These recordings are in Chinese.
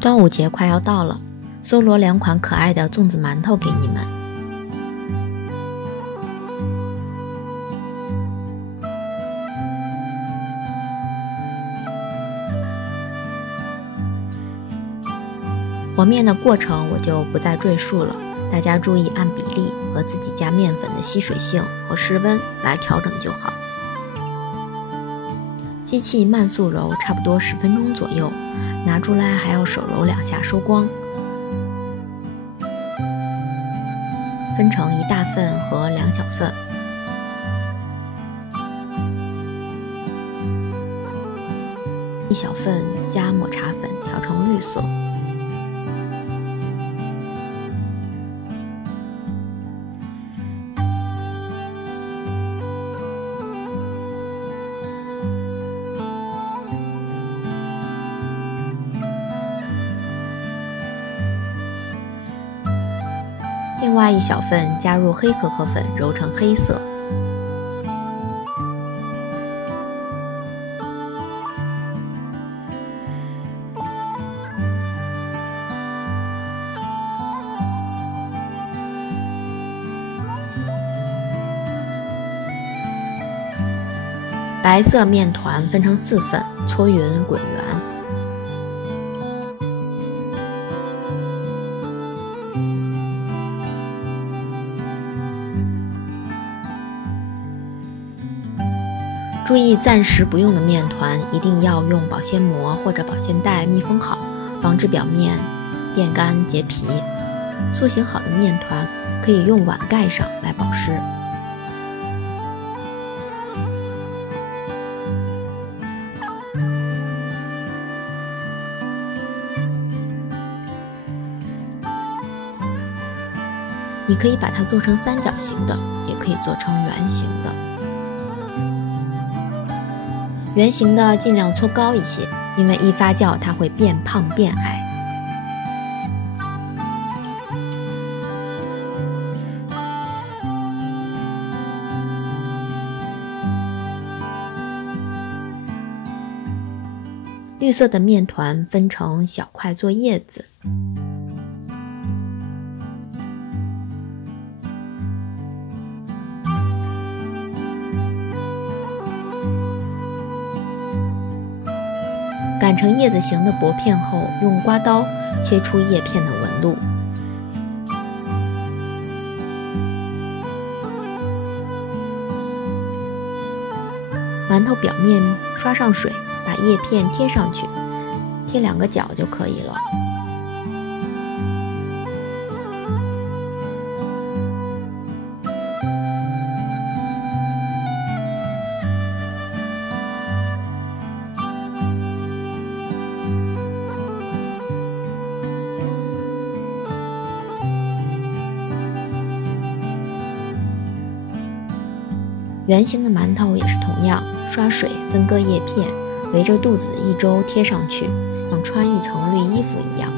端午节快要到了，搜罗2款可爱的粽子馒头给你们。和面的过程我就不再赘述了，大家注意按比例和自己家面粉的吸水性和湿温来调整就好。机器慢速揉差不多10分钟左右，拿出来还要手揉2下收光。分成1大份和2小份。1小份加抹茶粉调成绿色。另外1小份加入黑可可粉揉成黑色。白色面团分成4份，搓匀滚圆。注意暂时不用的面团一定要用保鲜膜或者保鲜袋密封好，防止表面变干结皮。塑形好的面团可以用碗盖上来保湿。你可以把它做成3角形的，也可以做成圆形的。圆形的尽量搓高一些，因为一发酵它会变胖变矮。绿色的面团分成小块做叶子。擀成叶子形的薄片后，用刮刀切出叶片的纹路。馒头表面刷上水，把叶片贴上去，贴2个角就可以了。圆形的馒头也是同样，刷水分割叶片，围着肚子一周贴上去，像穿一层绿衣服一样。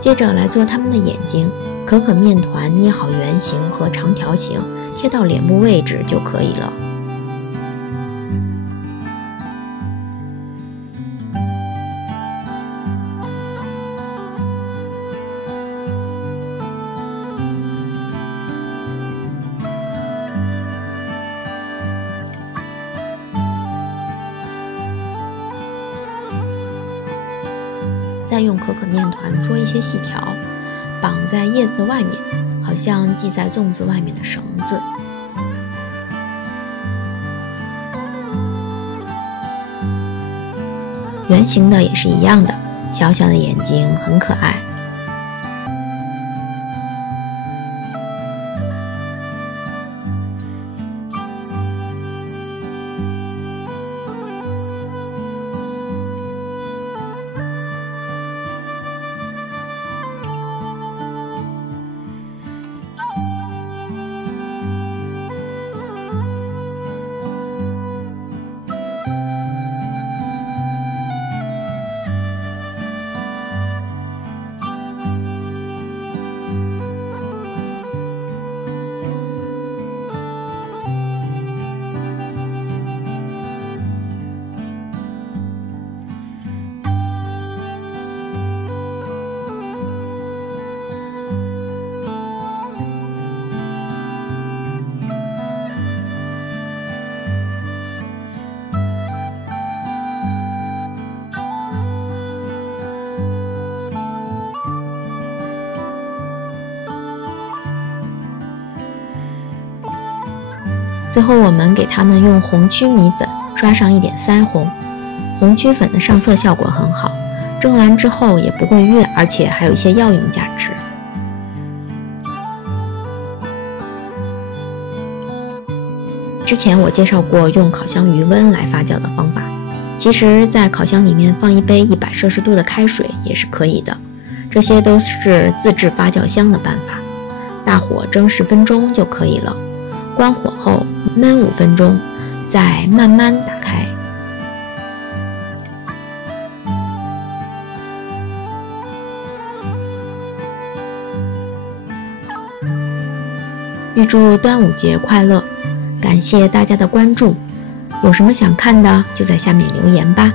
接着来做它们的眼睛，可可面团捏好圆形和长条形，贴到脸部位置就可以了。再用可可面团做一些细条，绑在叶子的外面，好像系在粽子外面的绳子。圆形的也是一样的，小小的眼睛很可爱。最后我们给它们用红曲米粉刷上一点腮红，红曲粉的上色效果很好，蒸完之后也不会晕，而且还有一些药用价值。之前我介绍过用烤箱余温来发酵的方法，其实在烤箱里面放一杯100摄氏度的开水也是可以的，这些都是自制发酵箱的办法。大火蒸10分钟就可以了，关火后焖5分钟，再慢慢打开。预祝端午节快乐！感谢大家的关注，有什么想看的就在下面留言吧。